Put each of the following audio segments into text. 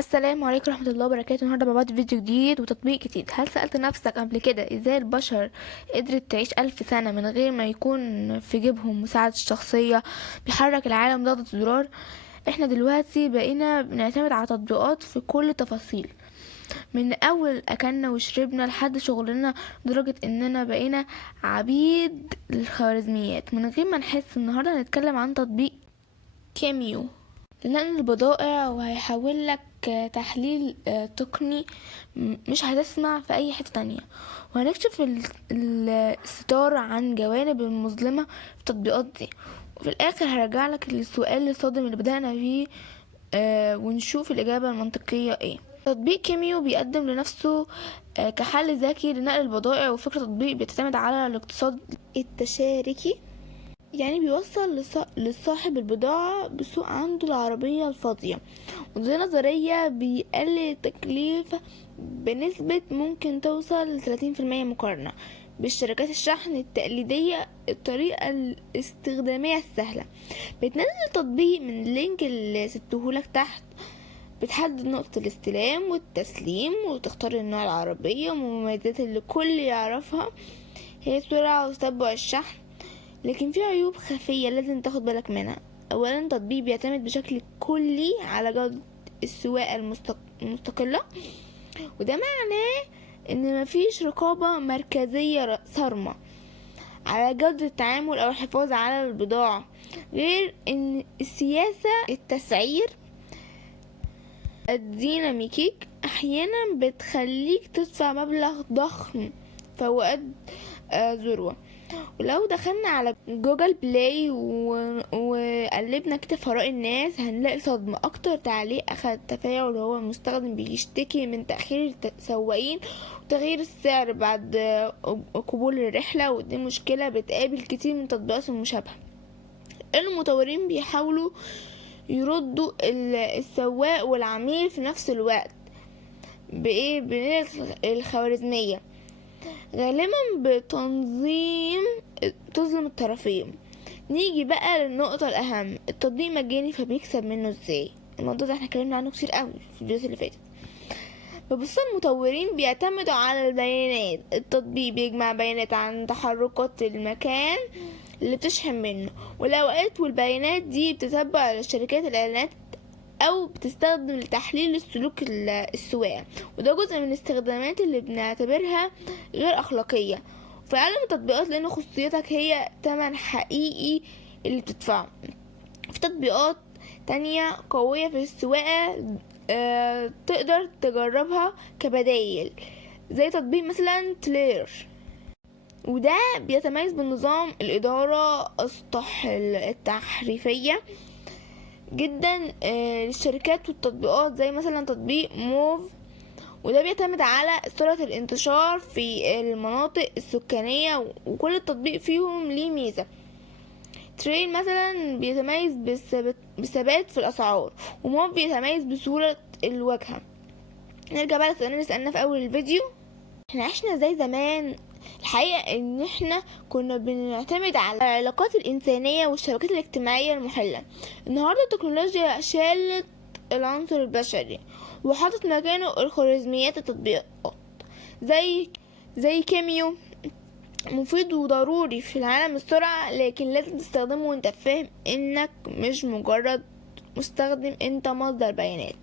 السلام عليكم ورحمة الله وبركاته. النهارده مع بعض فيديو جديد وتطبيق جديد. هل سألت نفسك قبل كده ازاي البشر قدرت تعيش 1000 سنة من غير ما يكون في جيبهم مساعدة شخصية بيحرك العالم ضغطة زرار؟ احنا دلوقتي بقينا بنعتمد على تطبيقات في كل تفاصيل، من اول اكلنا وشربنا لحد شغلنا، لدرجة اننا بقينا عبيد للخوارزميات من غير ما نحس. النهارده هنتكلم عن تطبيق كيميو لنقل البضائع، وهيحول لك تحليل تقني مش هتسمع في اي حتة تانية، وهنكشف الستار عن جوانب المظلمة في التطبيقات دي. وفي الاخر هرجع لك للسؤال الصادم اللي بدأنا فيه ونشوف الإجابة المنطقية ايه. تطبيق كيميو بيقدم لنفسه كحل ذكي لنقل البضائع، وفكرة تطبيق بيعتمد على الاقتصاد التشاركي، يعني بيوصل لصاحب البضاعة بسوق عنده العربية الفاضية، ودي نظرية بيقلل التكلفة بنسبة ممكن توصل ل30% مقارنة بالشركات الشحن التقليدية. الطريقة الاستخدامية السهلة، بتنزل التطبيق من اللينك اللي سبتهولك تحت، بتحدد نقطة الاستلام والتسليم، وتختار النوع العربية ومميزات اللي كل يعرفها هي سرعة وتتبع الشحن. لكن في عيوب خفية لازم تاخد بالك منها. اولا، التطبيق بيعتمد بشكل كلي على جودة السواقة المستقلة، وده معناه ان مفيش رقابة مركزية صارمة على جودة التعامل او الحفاظ على البضاعة، غير ان السياسة التسعير الديناميكي احيانا بتخليك تدفع مبلغ ضخم في اوقات ذروة. ولو دخلنا على جوجل بلاي وقلبنا كده في آراء الناس، هنلاقي صدمة. اكتر تعليق اخد تفاعل هو المستخدم بيشتكي من تأخير السواقين وتغيير السعر بعد قبول الرحلة، ودي مشكلة بتقابل كتير من التطبيقات المشابهة. المطورين بيحاولوا يردوا السواق والعميل في نفس الوقت بنية الخوارزمية، غالبا بتنظيم تظلم الطرفين. نيجي بقى للنقطة الأهم، التطبيق مجاني فبيكسب منه ازاي؟ الموضوع ده احنا اتكلمنا عنه كتير قوي في الفيديوهات اللي فاتت. ببص، المطورين بيعتمدوا على البيانات. التطبيق بيجمع بيانات عن تحركات المكان اللي بتشحن منه والأوقات، والبيانات دي بتتبع لشركات الإعلانات او بتستخدم لتحليل السلوك السواقة، وده جزء من الاستخدامات اللي بنعتبرها غير اخلاقية في عالم التطبيقات، لان خصوصيتك هي تمن حقيقي اللي بتدفعه. في تطبيقات تانية قوية في السواقة تقدر تجربها كبدايل، زي تطبيق مثلا تلير، وده بيتميز بالنظام الإدارة التحريفية جدا للشركات والتطبيقات، زي مثلا تطبيق موف، وده بيعتمد على سرعة الانتشار في المناطق السكانية، وكل تطبيق فيهم ليه ميزة. ترين مثلا بيتميز بالثبات في الأسعار، وموف بيتميز بسهولة الواجهة. نرجع بقى للسؤال اللي سألنا في أول الفيديو، احنا عشنا زي زمان؟ الحقيقة ان احنا كنا بنعتمد على العلاقات الانسانية والشبكات الاجتماعية المحلة. النهاردة التكنولوجيا شالت العنصر البشري وحطت مكانه الخوارزميات. التطبيقات زي كيميو مفيد وضروري في العالم السرعة، لكن لازم تستخدمه وانت فاهم انك مش مجرد مستخدم، انت مصدر بيانات.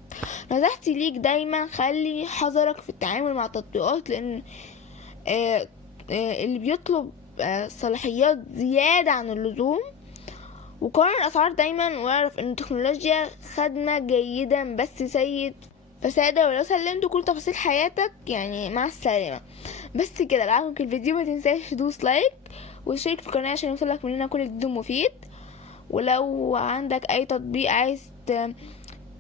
نصيحتي ليك دايما خلي حذرك في التعامل مع التطبيقات، لان اللي بيطلب صلاحيات زيادة عن اللزوم. وقارن الأسعار دايما، واعرف ان التكنولوجيا خدمة جيدا بس سيد فسادة، ولو سلمت كل تفاصيل حياتك يعني مع السلامة. بس كده، لو عجبك الفيديو ما تنساش تدوس لايك واشترك في القناة عشان يوصلك مننا كل جديد مفيد. ولو عندك اي تطبيق عايز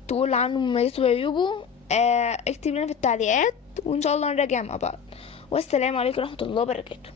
تقول عنه مميزاته وعيوبه، اكتب لنا في التعليقات، وان شاء الله نراجع مع بعض. والسلام عليكم ورحمة الله وبركاته.